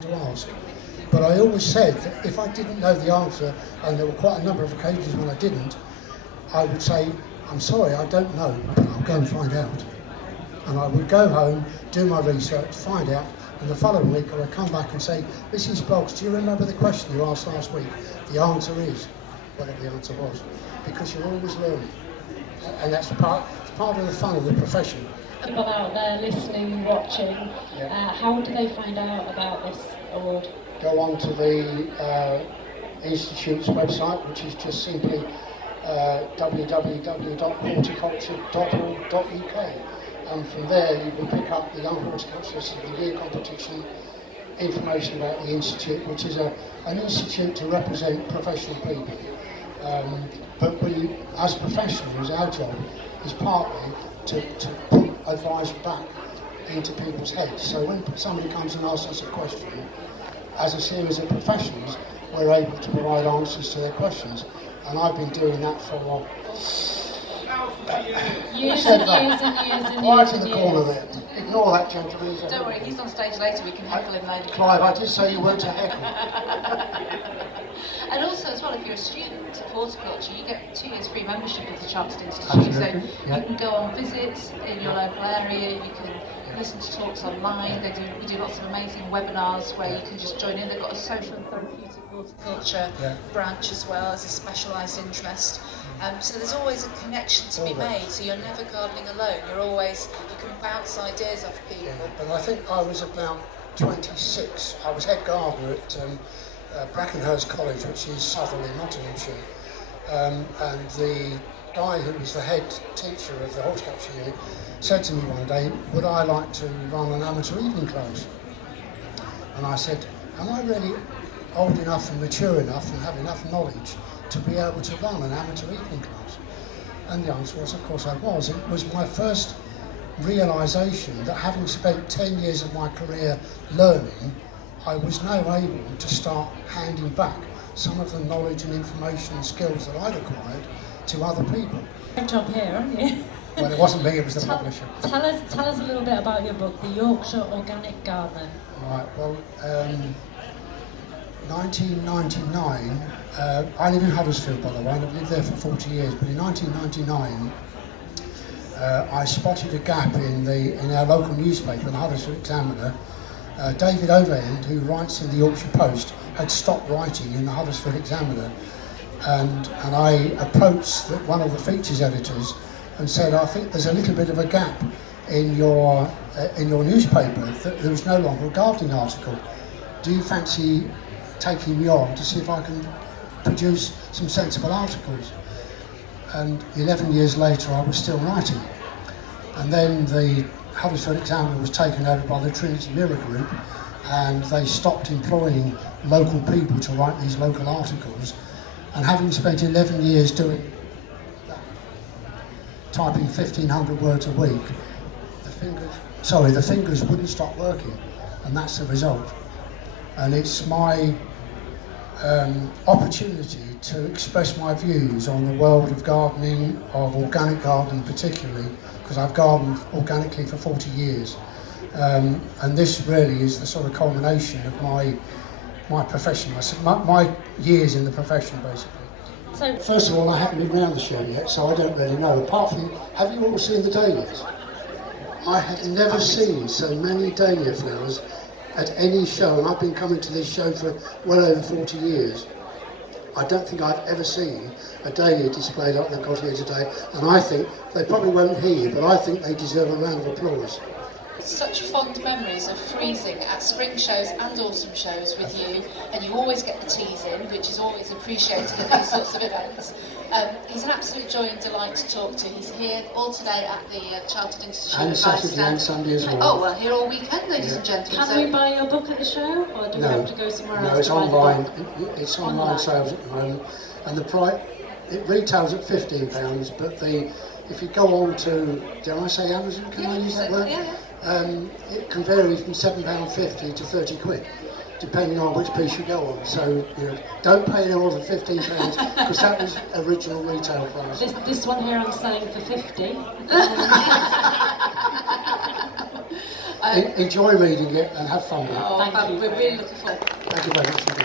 to ask. But I always said that if I didn't know the answer, and there were quite a number of occasions when I didn't, I would say, I'm sorry, I don't know, but I'll go and find out. And I would go home, do my research, find out, and the following week I would come back and say, Mrs. Boggs, do you remember the question you asked last week? The answer is, whatever the answer was, because you're always learning. And that's part of the fun of the profession. People out there listening, watching, how do they find out about this award? Go on to the Institute's website, which is just simply www.horticulture.org.uk, and from there you can pick up the Young Horticulturalists of the Year competition, information about the Institute, which is an institute to represent professional people. But we, as professionals, our job is partly to put advice back into people's heads. So when somebody comes and asks us a question, as a series of professionals, we're able to provide answers to their questions. And I've been doing that for years and years. Right in the corner there. Ignore that gentleman. Don't worry, he's on stage later, we can heckle him later. Clive, I did say you weren't a heckle. And also as well, if you're a student of horticulture, you get 2 years free membership of the Chartered Institute. So you can go on visits in your local area, you can listen to talks online. We do lots of amazing webinars where you can just join in. They've got a social and therapeutic horticulture branch as well as a specialised interest. So there's always a connection to be made, so you're never gardening alone. You can bounce ideas off people. Yeah, but I think I was about 26. I was head gardener at Brackenhurst College, which is southern in Nottinghamshire, and the guy who was the head teacher of the horticulture unit said to me one day, would I like to run an amateur evening class? And I said, am I really old enough and mature enough and have enough knowledge to be able to run an amateur evening class? And the answer was, of course I was. It was my first realisation that having spent 10 years of my career learning, I was now able to start handing back some of the knowledge and information and skills that I'd acquired to other people. Great job here, haven't you? Well, it wasn't me, it was the publisher. Tell us a little bit about your book, The Yorkshire Organic Gardener. Right, well, 1999, I live in Huddersfield, by the way, and I've lived there for 40 years, but in 1999, I spotted a gap in our local newspaper, the Huddersfield Examiner. David Overend, who writes in the Yorkshire Post, had stopped writing in the Huddersfield Examiner, and I approached one of the features editors and said, I think there's a little bit of a gap in your newspaper, that there was no longer a gardening article. Do you fancy taking me on to see if I can produce some sensible articles? And 11 years later I was still writing. And then the Huddersfield Examiner was taken over by the Trinity Mirror Group, and they stopped employing local people to write these local articles. And having spent 11 years doing that, typing 1,500 words a week, the fingers wouldn't stop working, and that's the result. And it's my opportunity to express my views on the world of gardening, of organic gardening particularly, because I've gardened organically for 40 years. And this really is the sort of culmination of my profession, my years in the profession basically. So, first of all, I haven't been round the show yet, so I don't really know. Apart from, have you all seen the dahlias? I have never seen so many dahlia flowers at any show, and I've been coming to this show for well over 40 years. I don't think I've ever seen a dahlia display like they've got here today, and I think, they probably won't hear you, but I think they deserve a round of applause. Such fond memories of freezing at spring shows and autumn shows with you, and you always get the teas in, which is always appreciated at these sorts of events. He's an absolute joy and delight to talk to. He's here all today at the Chartered Institute. And Saturday and Sunday as well. Oh, well, here all weekend, ladies and gentlemen. can we buy your book at the show, or do we have to go somewhere else? No, it's to buy the online. book? It's online sales at the moment, and the price, it retails at £15, but if you go on to, dare I say Amazon, can I use that word? Yeah. It can vary from £7.50 to 30 quid, depending on which piece you go on. So, don't pay any more than £15, because that was original retail price. This one here I'm selling for 50. Enjoy reading it and have fun with it. We're really looking forward. Thank you very much.